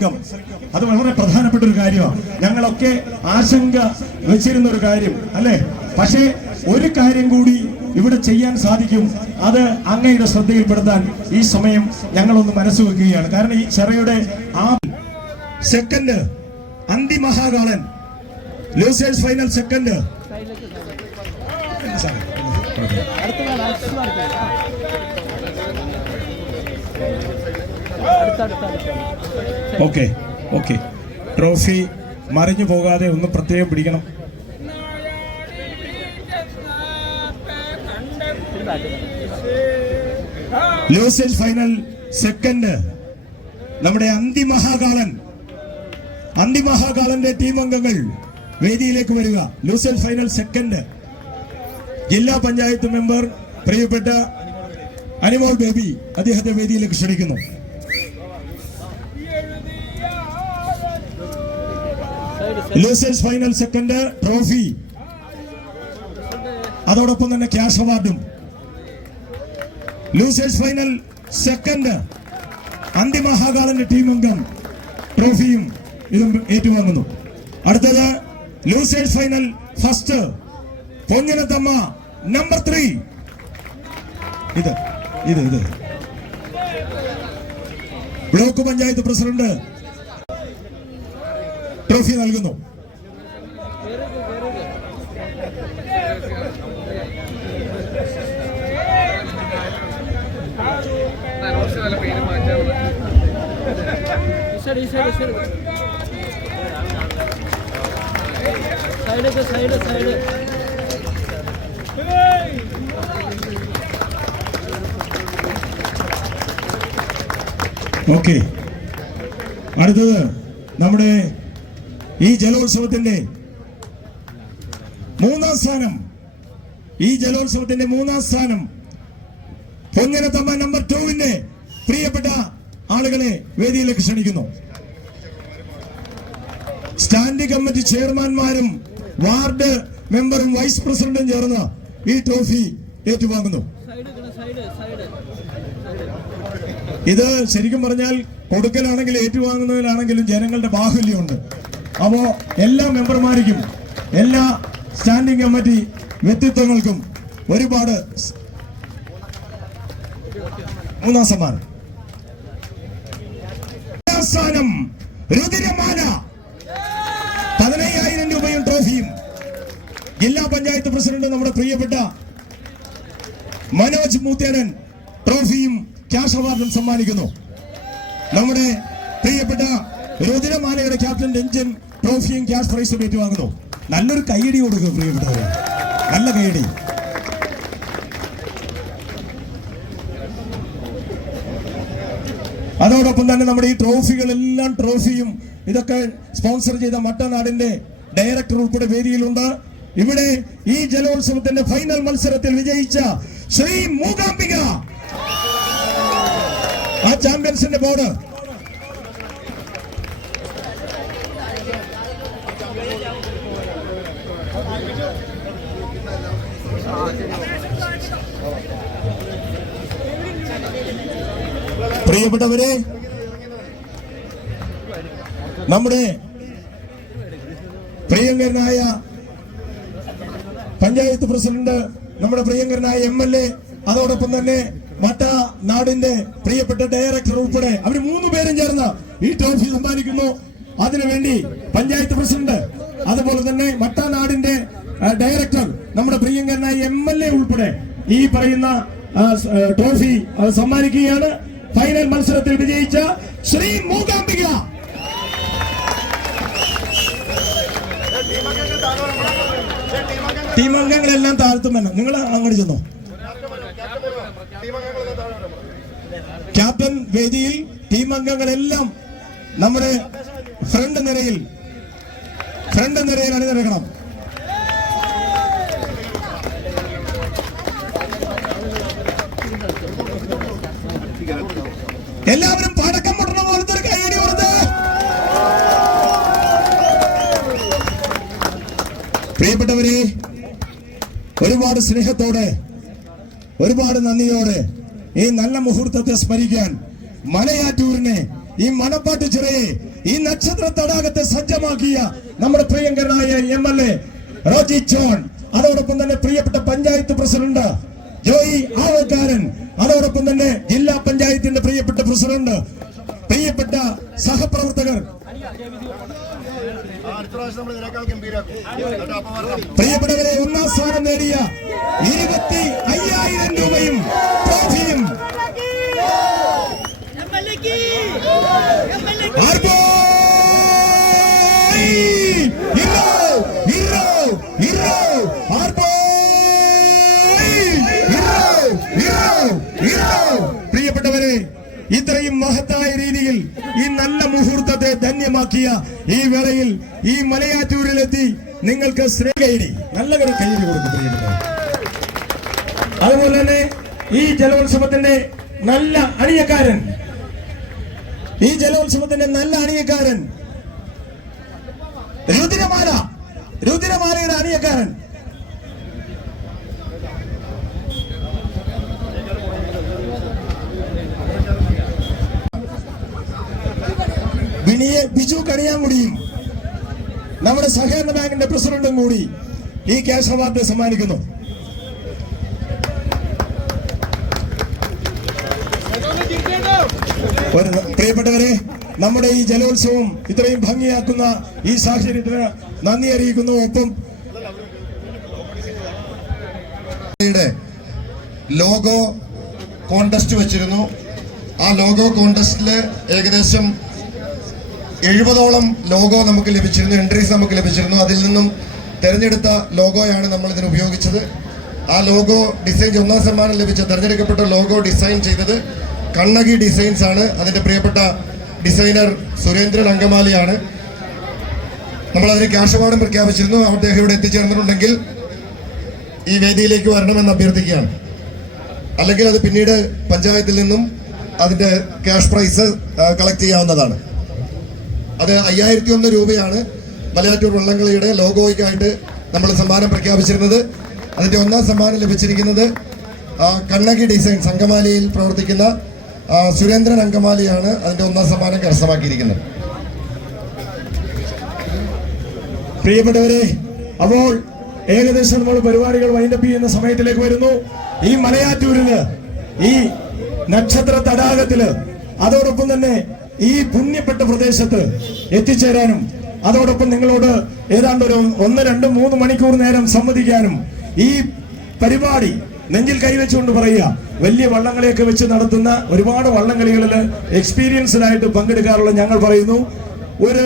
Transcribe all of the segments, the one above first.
സംഘം, അത് വളരെ പ്രധാനപ്പെട്ട ഒരു കാര്യമാണ്. ഞങ്ങളൊക്കെ ആശങ്ക വെച്ചിരുന്ന ഒരു കാര്യം അല്ലേ. പക്ഷേ ഒരു കാര്യം കൂടി ഇവിടെ ചെയ്യാൻ സാധിക്കും. അത് അങ്ങയുടെ ശ്രദ്ധയിൽപ്പെടുത്താൻ ഈ സമയം ഞങ്ങളൊന്ന് മനസ്സ് വെക്കുകയാണ്. കാരണം ഈ ചെറയുടെ ആ സെക്കൻഡ് അന്തിമഹാകാളൻ losers final second okay okay trophy മറിഞ്ഞു പോകാതെ ഒന്ന് പ്രത്യേകം പിടിക്കണം. ലൂസേഴ്സ് ഫൈനൽ സെക്കൻഡ് നമ്മുടെ അന്തിമഹാകാളന്റെ ടീം അംഗങ്ങൾ വേദിയിലേക്ക് വരിക. ലൂസേഴ്സ് ഫൈനൽ സെക്കൻഡ് ജില്ലാ പഞ്ചായത്ത് മെമ്പർ പ്രിയപ്പെട്ട അനിമോൾ ബേബി അദ്ദേഹത്തെ വേദിയിലേക്ക് ക്ഷണിക്കുന്നു. ലൂസേഴ്സ് ഫൈനൽ സെക്കൻഡ് ട്രോഫി, അതോടൊപ്പം തന്നെ ക്യാഷ് അവാർഡും. ലൂസേഴ്സ് ഫൈനൽ സെക്കൻഡ് അന്തിമഹാകാളന്റെ ടീം അംഗം ട്രോഫിയും ഇതും ഏറ്റുവാങ്ങുന്നു. അടുത്തത് ലൂസേഴ്സ് ഫൈനൽ ഫസ്റ്റ് പൊങ്ങിനത്തമ്മ നമ്പർ 3. ഇത് ബ്ലോക്ക് പഞ്ചായത്ത് പ്രസിഡന്റ് ട്രോഫി നൽകുന്നു. Side okay. അടുത്തത് നമ്മുടെ ഈ ജലോത്സവത്തിന്റെ മൂന്നാം സ്ഥാനം പൊങ്ങനത്തമ്മ നമ്പർ 2 പ്രിയപ്പെട്ട ആളുകളെ വേദിയിലേക്ക് ക്ഷണിക്കുന്നു. സ്റ്റാൻഡിംഗ് കമ്മിറ്റി ചെയർമാൻമാരും വാർഡ് മെമ്പറും വൈസ് പ്രസിഡന്റും ചേർന്ന് ഈ ട്രോഫി ഏറ്റുവാങ്ങുന്നു. ഇത് ശരിക്കും പറഞ്ഞാൽ കൊടുക്കലാണെങ്കിൽ ഏറ്റുവാങ്ങുന്നതിലാണെങ്കിലും ജനങ്ങളുടെ ബാഹുല്യമുണ്ട്. അപ്പോ എല്ലാ മെമ്പർമാർക്കും എല്ലാ സ്റ്റാൻഡിംഗ് കമ്മിറ്റി വ്യക്തിത്വങ്ങൾക്കും ഒരുപാട്. മൂന്നാം സമ്മാനം രുതിരമാല 15,000 രൂപയും ട്രോഫിയും ജില്ലാ പഞ്ചായത്ത് പ്രസിഡന്റ് നമ്മുടെ പ്രിയപ്പെട്ട മനോജ് മൂത്തേടൻ ട്രോഫിയും ക്യാഷ് അവാർഡും സമ്മാനിക്കുന്നു. നമ്മുടെ പ്രിയപ്പെട്ട രുതിരമാലയുടെ ക്യാപ്റ്റൻ രഞ്ജൻ ട്രോഫിയും ക്യാഷ് പ്രൈസും ഏറ്റുവാങ്ങുന്നു. നല്ലൊരു കൈയടി കൊടുക്കും പ്രിയപ്പെട്ടവരെ, നല്ല കൈയടി. അതോടൊപ്പം തന്നെ നമ്മുടെ ഈ ട്രോഫികളെല്ലാം ട്രോഫിയും ഇതൊക്കെ സ്പോൺസർ ചെയ്ത മട്ടനാടിന്റെ ഡയറക്ടർ ഉൾപ്പെടെ വേദിയിലുണ്ട്. ഇവിടെ ഈ ജലോത്സവത്തിന്റെ ഫൈനൽ മത്സരത്തിൽ വിജയിച്ച ശ്രീ മൂകാംബിക, ആ ചാമ്പ്യൻസിന്റെ ബോർഡ് പ്രിയപ്പെട്ടവരെ, നമ്മുടെ പ്രിയങ്കരനായ പഞ്ചായത്ത് പ്രസിഡന്റ്, നമ്മുടെ പ്രിയങ്കരനായ MLA, അതോടൊപ്പം തന്നെ മട്ടനാടിന്റെ പ്രിയപ്പെട്ട ഡയറക്ടർ ഉൾപ്പെടെ അവർ 3 പേരും ചേർന്ന് ഈ ട്രോഫി സമ്മാനിക്കുന്നു. അതിനുവേണ്ടി പഞ്ചായത്ത് പ്രസിഡന്റ്, അതുപോലെ തന്നെ മട്ടനാടിന്റെ ഡയറക്ടർ, നമ്മുടെ പ്രിയങ്കരനായ MLA ഉൾപ്പെടെ ഈ പറയുന്ന ട്രോഫി സമ്മാനിക്കുകയാണ്. ഫൈനൽ മത്സരത്തിൽ വിജയിച്ച ശ്രീ മൂകാംബിക. ടീം അംഗങ്ങളെല്ലാം താഴ്ത്തും വേണം. നിങ്ങൾ അങ്ങോട്ട് ചെന്നോ. ക്യാപ്റ്റൻ വേദിയിൽ, ടീം അംഗങ്ങളെല്ലാം നമ്മുടെ ഫ്രണ്ട് നിരയിൽ അണിനിരക്കണം. എല്ലാവരും പടക്കം പൊട്ടണ പോലത്തെ ഒരു കൈയടി കൊടുത്ത്. പ്രിയപ്പെട്ടവരെ, ഒരുപാട് സ്നേഹത്തോടെ, ഒരുപാട് നന്ദിയോടെ ഈ നല്ല മുഹൂർത്തത്തെ സ്മരിക്കാൻ മലയാറ്റൂരിനെ ഈ മണപ്പാട്ട് ചിറയെ, ഈ നക്ഷത്ര തടാകത്തെ സജ്ജമാക്കിയ നമ്മുടെ പ്രിയങ്കരനായ MLA റോജി ജോൺ, അതോടൊപ്പം തന്നെ പ്രിയപ്പെട്ട പഞ്ചായത്ത് പ്രസിഡന്റ് ജോയി ആവക്കാരൻ, അതോടൊപ്പം തന്നെ ജില്ലാ പഞ്ചായത്തിന്റെ പ്രിയപ്പെട്ട പ്രസിഡന്റ്, പ്രിയപ്പെട്ട സഹപ്രവർത്തകർ, പ്രിയപ്പെട്ടവരെ, ഒന്നാം സ്ഥാനം നേടിയ 25,000 രൂപയും ട്രോഫിയും പ്രിയപ്പെട്ടവരെ, ഇത്രയും മഹത്തായ രീതിയിൽ ഈ നല്ല മുഹൂർത്തത്തെ ധന്യമാക്കിയ ഈ വേളയിൽ ഈ മലയാറ്റൂരിലെത്തി നിങ്ങൾക്ക് സ്നേഹൈഡി നല്ല കൈയ്യടി കൊടുക്കും പ്രിയപ്പെട്ടവരെ. അതുപോലെ തന്നെ ഈ ജലോത്സവത്തിന്റെ നല്ല അണിയക്കാരൻ, രുദ്രമാലയുടെ അണിയക്കാരൻ ബിജു കണിയാങ്കുടിയും നമ്മുടെ സഹകരണ ബാങ്കിന്റെ പ്രസിഡന്റും കൂടി ഈ ക്യാഷ് അവാർഡ് സമ്മാനിക്കുന്നു. പ്രിയപ്പെട്ടവരെ, നമ്മുടെ ഈ ജലോത്സവം ഇത്രയും ഭംഗിയാക്കുന്ന ഈ സാഹചര്യത്തിന് നന്ദി അറിയിക്കുന്നു. ഒപ്പം ലോഗോ കോൺടെസ്റ്റ് വെച്ചിരുന്നു. ആ ലോഗോ കോൺടെസ്റ്റില് ഏകദേശം 70ഓളം ലോഗോ നമുക്ക് ലഭിച്ചിരുന്നു, എൻട്രീസ് നമുക്ക് ലഭിച്ചിരുന്നു. അതിൽ നിന്നും തെരഞ്ഞെടുത്ത ലോഗോയാണ് നമ്മൾ ഇതിന് ഉപയോഗിച്ചത്. ആ ലോഗോ ഡിസൈൻ, ഒന്നാം സമ്മാനം ലഭിച്ച തെരഞ്ഞെടുക്കപ്പെട്ട ലോഗോ ഡിസൈൻ ചെയ്തത് കണ്ണകി ഡിസൈൻസ് ആണ്. അതിന്റെ പ്രിയപ്പെട്ട ഡിസൈനർ സുരേന്ദ്രൻ അങ്കമാലിയാണ്. നമ്മൾ അതിന് ക്യാഷ് അവാർഡും പ്രഖ്യാപിച്ചിരുന്നു. അദ്ദേഹം ഇവിടെ എത്തിച്ചേർന്നിട്ടുണ്ടെങ്കിൽ ഈ വേദിയിലേക്ക് വരണമെന്ന് അഭ്യർത്ഥിക്കുകയാണ്. അല്ലെങ്കിൽ അത് പിന്നീട് പഞ്ചായത്തിൽ നിന്നും അതിന്റെ ക്യാഷ് പ്രൈസ് കളക്ട് ചെയ്യാവുന്നതാണ്. അത് 5001 രൂപയാണ് മലയാറ്റൂർ വള്ളംകളിയുടെ ലോഗോയ്ക്കായിട്ട് നമ്മൾ സമ്മാനം പ്രഖ്യാപിച്ചിരുന്നത്. അതിന്റെ ഒന്നാം സമ്മാനം ലഭിച്ചിരിക്കുന്നത് കണ്ണകി ഡിസൈൻസ് അങ്കമാലിയിൽ പ്രവർത്തിക്കുന്ന സുരേന്ദ്രൻ അങ്കമാലിയാണ് അതിന്റെ ഒന്നാം സമ്മാനം കരസ്ഥമാക്കിയിരിക്കുന്നത്. പ്രിയപ്പെട്ടവരെ, അപ്പോൾ ഏകദേശം നമ്മൾ പരിപാടികൾ വൈൻഡപ്പ് ചെയ്യുന്ന സമയത്തിലേക്ക് വരുന്നു. ഈ മലയാറ്റൂരില്, ഈ നക്ഷത്ര തടാകത്തില്, അതോടൊപ്പം തന്നെ ഈ പുണ്യപ്പെട്ട പ്രദേശത്ത് എത്തിച്ചേരാനും അതോടൊപ്പം നിങ്ങളോട് ഏതാണ്ട് ഒരു 1, 2, 3 മണിക്കൂർ നേരം സംവദിക്കാനും ഈ പരിപാടി നെഞ്ചിൽ കൈവച്ചുകൊണ്ട് പറയുക, വലിയ വള്ളംകളിയൊക്കെ വെച്ച് നടത്തുന്ന ഒരുപാട് വള്ളംകളികളിൽ എക്സ്പീരിയൻസ്ഡ് ആയിട്ട് പങ്കെടുക്കാറുള്ള ഞങ്ങൾ പറയുന്നു, ഒരു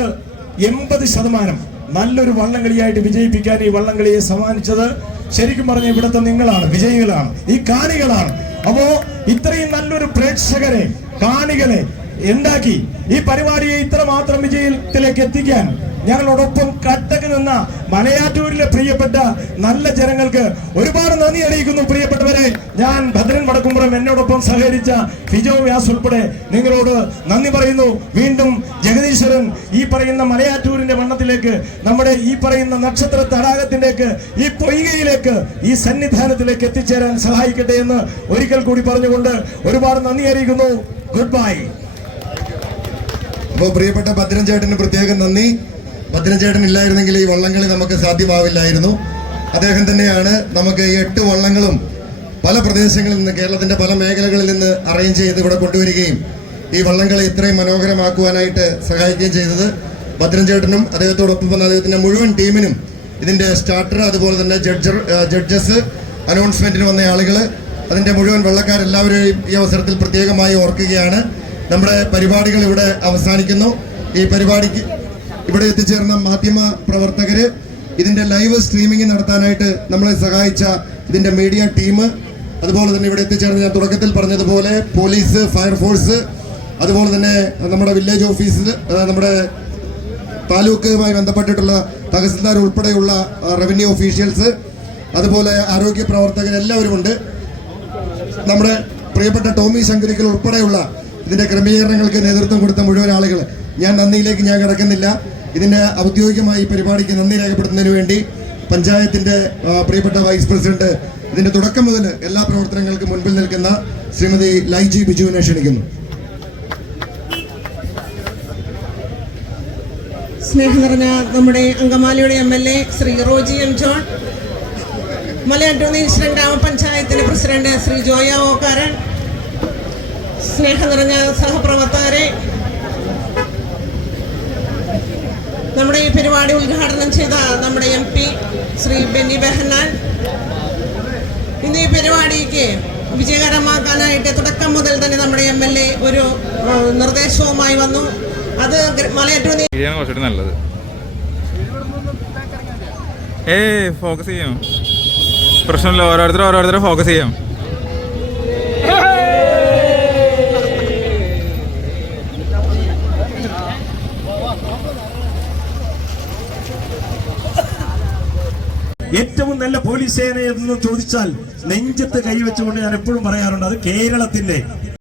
80% നല്ലൊരു വള്ളംകളിയായിട്ട് വിജയിപ്പിക്കാൻ ഈ വള്ളംകളിയെ സമ്മാനിച്ചത് ശരിക്കും പറഞ്ഞ ഇവിടുത്തെ നിങ്ങളാണ്, വിജയികളാണ്, ഈ കാണികളാണ്. അപ്പോ ഇത്രയും നല്ലൊരു പ്രേക്ഷകരെ, കാണികളെ ഉണ്ടാക്കി ഈ പരിപാടിയെ ഇത്രമാത്രം വിജയത്തിലേക്ക് എത്തിക്കാൻ ഞങ്ങളോടൊപ്പം കട്ടക്ക് നിന്ന മലയാറ്റൂരിലെ പ്രിയപ്പെട്ട നല്ല ജനങ്ങൾക്ക് ഒരുപാട് നന്ദി അറിയിക്കുന്നു. പ്രിയപ്പെട്ടവരെ, ഞാൻ ഭദ്രൻ വടക്കുംപുറം, എന്നോടൊപ്പം സഹകരിച്ച ഫിജോ വ്യാസ് ഉൾപ്പെടെ നിങ്ങളോട് നന്ദി പറയുന്നു. വീണ്ടും ജഗദീശ്വരൻ ഈ പറയുന്ന മലയാറ്റൂരിന്റെ വണ്ണത്തിലേക്ക്, നമ്മുടെ ഈ പറയുന്ന നക്ഷത്ര തടാകത്തിലേക്ക്, ഈ പൊയ്കയിലേക്ക്, ഈ സന്നിധാനത്തിലേക്ക് എത്തിച്ചേരാൻ സഹായിക്കട്ടെ എന്ന് ഒരിക്കൽ കൂടി പറഞ്ഞുകൊണ്ട് ഒരുപാട് നന്ദി അറിയിക്കുന്നു. Good bye. അപ്പോൾ പ്രിയപ്പെട്ട ഭദ്രൻ ചേട്ടന് പ്രത്യേകം നന്ദി. ഭദ്രൻ ചേട്ടൻ ഇല്ലായിരുന്നെങ്കിൽ ഈ വള്ളംകളി നമുക്ക് സാധ്യമാവില്ലായിരുന്നു. അദ്ദേഹം തന്നെയാണ് നമുക്ക് 8 വള്ളങ്ങളും പല പ്രദേശങ്ങളിൽ നിന്ന്, കേരളത്തിന്റെ പല മേഖലകളിൽ നിന്ന് അറേഞ്ച് ചെയ്ത് ഇവിടെ കൊണ്ടുവരികയും ഈ വള്ളംകളി ഇത്രയും മനോഹരമാക്കുവാനായിട്ട് സഹായിക്കുകയും ചെയ്തത് ഭദ്രൻ ചേട്ടനും അദ്ദേഹത്തോടൊപ്പം വന്ന അദ്ദേഹത്തിന്റെ മുഴുവൻ ടീമിനും, ഇതിന്റെ സ്റ്റാർട്ടർ, അതുപോലെ തന്നെ ജഡ്ജസ്, അനൗൺസ്മെന്റിന് വന്ന ആളുകൾ, അതിന്റെ മുഴുവൻ വള്ളക്കാരെല്ലാവരെയും ഈ അവസരത്തിൽ പ്രത്യേകമായി ഓർക്കുകയാണ്. നമ്മുടെ പരിപാടികൾ ഇവിടെ അവസാനിക്കുന്നു. ഈ പരിപാടിക്ക് ഇവിടെ എത്തിച്ചേർന്ന മാധ്യമ പ്രവർത്തകര്, ഇതിന്റെ ലൈവ് സ്ട്രീമിംഗ് നടത്താനായിട്ട് നമ്മളെ സഹായിച്ച ഇതിന്റെ മീഡിയ ടീം, അതുപോലെ തന്നെ ഇവിടെ എത്തിച്ചേർന്ന് ഞാൻ തുടക്കത്തിൽ പറഞ്ഞതുപോലെ പോലീസ്, ഫയർഫോഴ്സ്, അതുപോലെ തന്നെ നമ്മുടെ വില്ലേജ് ഓഫീസ്, നമ്മുടെ താലൂക്കുമായി ബന്ധപ്പെട്ടിട്ടുള്ള തഹസിൽദാർ ഉൾപ്പെടെയുള്ള റവന്യൂ ഒഫീഷ്യൽസ്, അതുപോലെ ആരോഗ്യ പ്രവർത്തകരെല്ലാവരും ഉണ്ട്. നമ്മുടെ പ്രിയപ്പെട്ട ടോമി ശങ്കരിക്കൽ ഉൾപ്പെടെയുള്ള ഇതിന്റെ ക്രമീകരണങ്ങൾക്ക് നേതൃത്വം കൊടുത്ത മുഴുവൻ ആളുകൾ, ഞാൻ നന്ദിയിലേക്ക് കിടക്കുന്നില്ല. ഇതിന്റെ ഔദ്യോഗികമായി പരിപാടിക്ക് നന്ദി രേഖപ്പെടുത്തുന്നതിന് വേണ്ടി പഞ്ചായത്തിന്റെ പ്രിയപ്പെട്ട വൈസ് പ്രസിഡന്റ്, ഇതിന്റെ തുടക്കം മുതൽ എല്ലാ പ്രവർത്തനങ്ങൾക്കും മുൻപിൽ നിൽക്കുന്ന ശ്രീമതി ലൈജി ബിജുവിനെ ക്ഷണിക്കുന്നു. സ്നേഹം നിറഞ്ഞ നമ്മുടെ അങ്കമാലിയുടെ MLA Shri Roji M John, Malayattoor ഈശ്വരൻ ഗ്രാമപഞ്ചായത്തിന്റെ പ്രസിഡന്റ് ശ്രീ ജോയ ഓക്കാരൻ, സ്നേഹം നിറഞ്ഞ സഹപ്രവർത്തകരെ, നമ്മുടെ ഈ പരിപാടി ഉദ്ഘാടനം ചെയ്ത നമ്മുടെ MP ശ്രീ ബെന്നി ബെഹന്നാൻ, ഇന്ന് ഈ പരിപാടിക്ക് വിജയകരമാക്കാനായിട്ട് തുടക്കം മുതൽ തന്നെ നമ്മുടെ MLA ഒരു നിർദ്ദേശവുമായി വന്നു. അത് മലയാറ്റൂർ കുറച്ചുകൂടി നല്ലത്. ഫോക്കസ് ചെയ്യാം, പ്രശ്നമില്ല. ഓരോരുത്തരെ ഫോക്കസ് ചെയ്യാം. ഏറ്റവും നല്ല പോലീസ് സേന എന്ന് ചോദിച്ചാൽ നെഞ്ചത്ത് കൈവച്ചുകൊണ്ട് ഞാൻ എപ്പോഴും പറയാറുണ്ട്, അത് കേരളത്തിന്റെ